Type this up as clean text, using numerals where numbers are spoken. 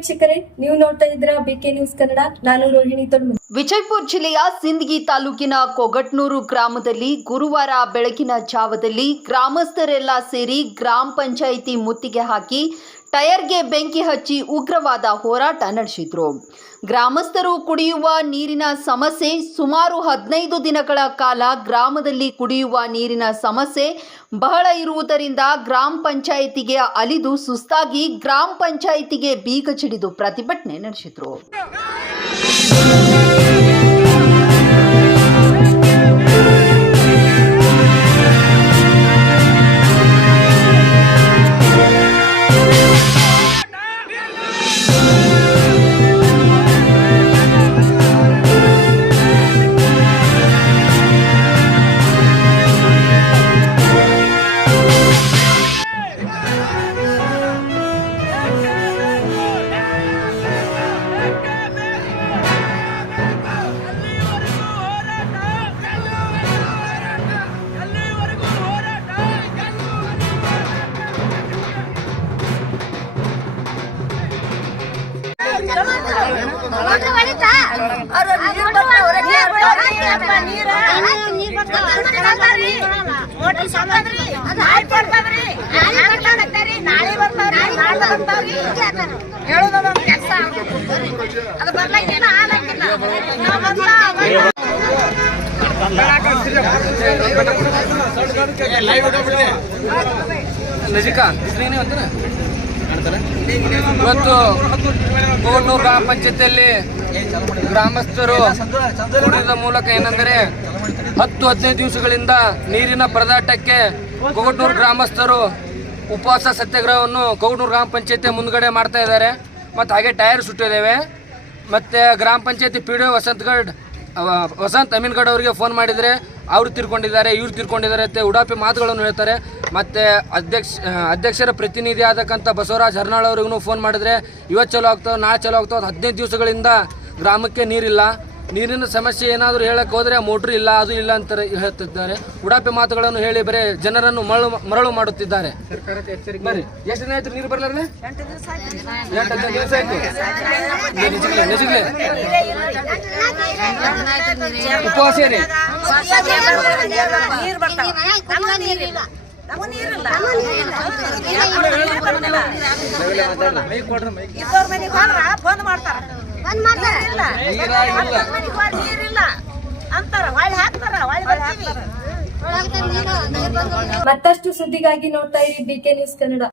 ವೀಕ್ಷಕರೇ, ನೀವು ನೋಡ್ತಾ ಇದ್ದೀರಾ ಬಿಕೆ ನ್ಯೂಸ್ ಕನ್ನಡ. ನಾನು ರೋಹಿಣಿ ತೊಡ್ಮನಿ. ವಿಜಯಪುರ ಜಿಲ್ಲೆಯ ಸಿಂದಗಿ ತಾಲೂಕಿನ ಕೊಗಟ್ನೂರು ಗ್ರಾಮದಲ್ಲಿ ಗುರುವಾರ ಬೆಳಗಿನ ಜಾವದಲ್ಲಿ ಗ್ರಾಮಸ್ಥರೆಲ್ಲ ಸೇರಿ ಗ್ರಾಮ ಪಂಚಾಯಿತಿ ಮುತ್ತಿಗೆ ಹಾಕಿ ಟೈರ್ಗೆ ಬೆಂಕಿ ಹಚ್ಚಿ ಉಗ್ರವಾದ ಹೋರಾಟ ನಡೆಸಿದ್ರು. ಗ್ರಾಮಸ್ಥರು ಕುಡಿಯುವ ನೀರಿನ ಸಮಸ್ಯೆ ಸುಮಾರು 15 ದಿನಗಳ ಕಾಲ ಗ್ರಾಮದಲ್ಲಿ ಕುಡಿಯುವ ನೀರಿನ ಸಮಸ್ಯೆ ಬಹಳ ಇರುವುದರಿಂದ ಗ್ರಾಮ ಪಂಚಾಯಿತಿಗೆ ಅಲಿದು ಸುಸ್ತಾಗಿ ಗ್ರಾಮ ಪಂಚಾಯಿತಿಗೆ ಬೀಗ ಚಿಡಿದು ಪ್ರತಿಭಟನೆ ನಡೆಸಿದ್ರು. ಇವತ್ತು ಕೊಗಟ್ನೂರು ಗ್ರಾಮ ಪಂಚಾಯತಿಯಲ್ಲಿ ಗ್ರಾಮಸ್ಥರು ಕೂಡಿದ ಮೂಲಕ ಏನೆಂದರೆ 10-15 ದಿವಸಗಳಿಂದ ನೀರಿನ ಪರದಾಟಕ್ಕೆ ಕೊಗಟ್ನೂರು ಗ್ರಾಮಸ್ಥರು ಉಪವಾಸ ಸತ್ಯಾಗ್ರಹವನ್ನು ಕೊಗಟ್ನೂರು ಗ್ರಾಮ ಪಂಚಾಯತಿ ಮುಂದ್ಗಡೆ ಮಾಡ್ತಾ ಇದ್ದಾರೆ. ಮತ್ತು ಹಾಗೆ ಟೈರ್ ಸುಟ್ಟಿದ್ದೇವೆ. ಮತ್ತು ಗ್ರಾಮ ಪಂಚಾಯತಿ ಪಿ ಡಿ ಒ ವಸಂತ್ ಅಮೀನ್ಗೌಡ ಅವರಿಗೆ ಫೋನ್ ಮಾಡಿದರೆ ಅವರು ತೀರ್ಕೊಂಡಿದ್ದಾರೆ, ಇವ್ರು ತೀರ್ಕೊಂಡಿದ್ದಾರೆ ಅಂತ ಉಡಾಪಿ ಮಾತುಗಳನ್ನು ಹೇಳ್ತಾರೆ. ಮತ್ತು ಅಧ್ಯಕ್ಷರ ಪ್ರತಿನಿಧಿ ಆದಕ್ಕಂಥ ಬಸವರಾಜ್ ಹರ್ನಾಳ್ ಅವ್ರಿಗೂ ಫೋನ್ ಮಾಡಿದರೆ ಇವತ್ತು ಚಲೋ ಆಗ್ತಾವೆ, ನಾಳೆ ಚಲೋ ಆಗ್ತಾವೆ. 15 ದಿವಸಗಳಿಂದ ಗ್ರಾಮಕ್ಕೆ ನೀರಿಲ್ಲ. ನೀರಿನ ಸಮಸ್ಯೆ ಏನಾದರೂ ಹೇಳಕ್ಕೆ ಹೋದರೆ ಮೋಟ್ರ್ ಇಲ್ಲ, ಅದು ಇಲ್ಲ ಅಂತ ಹೇಳ್ತಿದ್ದಾರೆ. ಉಡಾಪಿ ಮಾತುಗಳನ್ನು ಹೇಳಿ ಬರೀ ಜನರನ್ನು ಮರಳು ಮಾಡುತ್ತಿದ್ದಾರೆ. ಬರ್ರಿ, ಎಷ್ಟು ದಿನ ಆಯ್ತು ನೀರು ಬರಲಾರ್ದೆ? 8-10 ದಿವಸ ಆಯ್ತು. ನಿಜಗ್ಲೇ ಉಪವಾಸ ರೀ. ಮತ್ತಷ್ಟು ಸುದ್ದಿಗಾಗಿ ನೋಡ್ತಾ ಇರಿ ಬಿಕೆ ನ್ಯೂಸ್ ಕನ್ನಡ.